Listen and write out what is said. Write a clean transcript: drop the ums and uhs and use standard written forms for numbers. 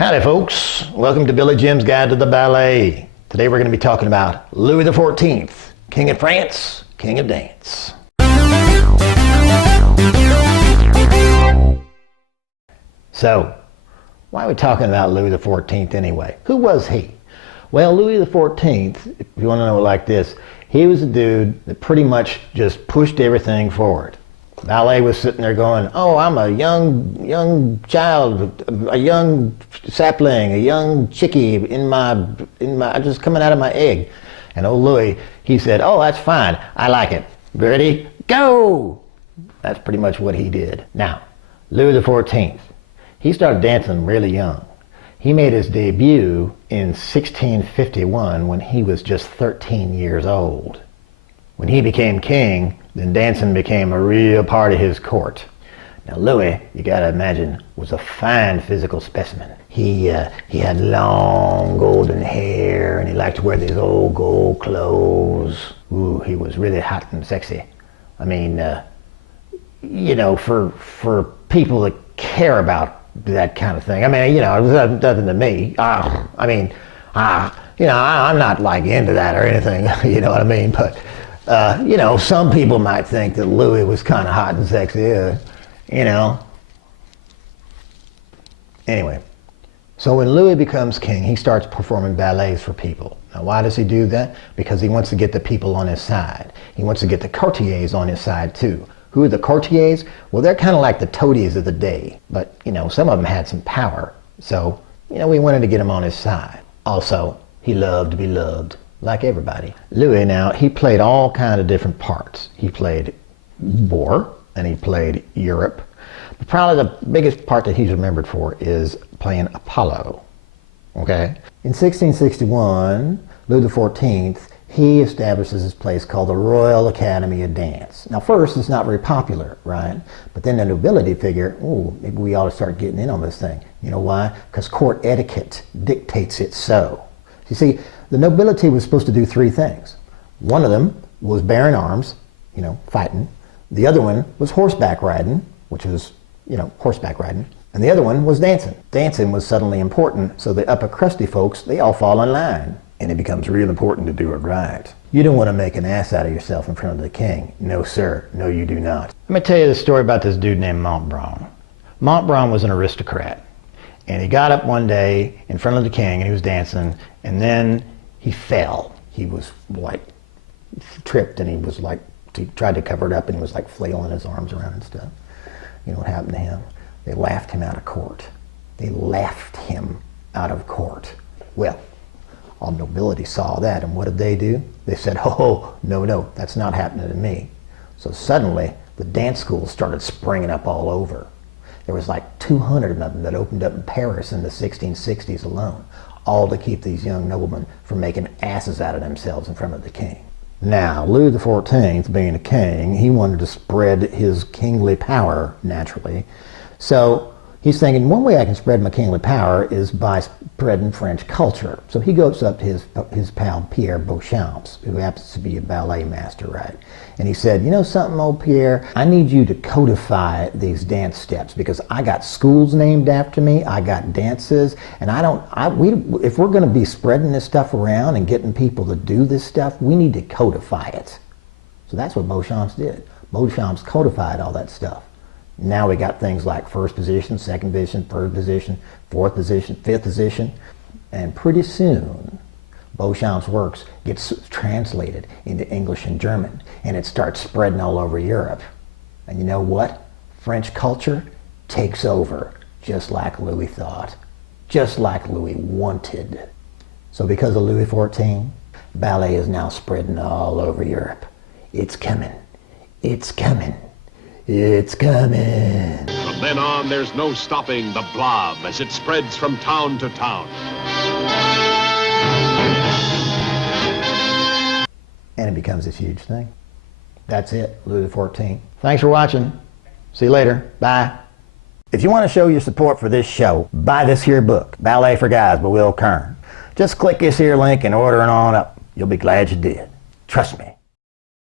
Howdy folks, welcome to Billy Jim's Guide to the Ballet. Today we're going to be talking about Louis XIV, King of France, King of Dance. So, why are we talking about Louis XIV anyway? Who was he? Well, Louis XIV, if you want to know it like this, he was a dude that pretty much just pushed everything forward. Ballet was sitting there going, oh, I'm a young child, a young sapling, a young chickie just coming out of my egg. And old Louis, he said, oh, that's fine. I like it. Ready? Go! That's pretty much what he did. Now, Louis XIV, he started dancing really young. He made his debut in 1651 when he was just 13 years old. When he became king, then dancing became a real part of his court. Now Louis, you gotta imagine, was a fine physical specimen. He had long golden hair and he liked to wear these old gold clothes. Ooh, he was really hot and sexy. I mean, you know, for people that care about that kind of thing. I mean, you know, it was nothing to me. I'm not like into that or anything, you know what I mean? But you know, some people might think that Louis was kind of hot and sexy, you know. Anyway, so when Louis becomes king, he starts performing ballets for people. Now, why does he do that? Because he wants to get the people on his side. He wants to get the courtiers on his side, too. Who are the courtiers? Well, they're kind of like the toadies of the day. But, you know, some of them had some power. So, you know, we wanted to get him on his side. Also, he loved to be loved. Like everybody. Louis now, he played all kind of different parts. He played war and he played Europe. But probably the biggest part that he's remembered for is playing Apollo. Okay? In 1661, Louis XIV, he establishes this place called the Royal Academy of Dance. Now first, it's not very popular, right? But then the nobility figure, ooh, maybe we ought to start getting in on this thing. You know why? Because court etiquette dictates it so. You see, the nobility was supposed to do three things. One of them was bearing arms, you know, fighting. The other one was horseback riding, which was, you know, horseback riding. And the other one was dancing. Dancing was suddenly important, so the upper crusty folks, they all fall in line. And it becomes real important to do it right. You don't want to make an ass out of yourself in front of the king. No, sir. No, you do not. Let me tell you the story about this dude named Montbrun. Montbrun was an aristocrat. And he got up one day in front of the king and he was dancing, and then he fell. He was like tripped and he was like, he tried to cover it up and he was like flailing his arms around and stuff. You know what happened to him? They laughed him out of court. They laughed him out of court. Well, all nobility saw that, and what did they do? They said, oh, no, that's not happening to me. So suddenly the dance schools started springing up all over. There was like 200 of them that opened up in Paris in the 1660s alone, all to keep these young noblemen from making asses out of themselves in front of the king. Now, Louis XIV, being a king, he wanted to spread his kingly power, naturally. So he's thinking, one way I can spread my kingly power is by spreading French culture. So he goes up to his pal Pierre Beauchamp, who happens to be a ballet master, right? And he said, you know something, old Pierre? I need you to codify these dance steps because I got schools named after me, I got dances, and if we're going to be spreading this stuff around and getting people to do this stuff, we need to codify it. So that's what Beauchamp did. Beauchamp codified all that stuff. Now we got things like first position, second position, third position, fourth position, fifth position, and pretty soon Beauchamp's works gets translated into English and German, and it starts spreading all over Europe. And you know what? French culture takes over, just like Louis thought, just like Louis wanted. So because of Louis XIV, ballet is now spreading all over Europe. It's coming. It's coming. It's coming. From then on, there's no stopping the blob as it spreads from town to town. And it becomes this huge thing. That's it, Louis XIV. Thanks for watching. See you later. Bye. If you want to show your support for this show, buy this here book, Ballet for Guys by Will Kern. Just click this here link and order it on up. You'll be glad you did. Trust me.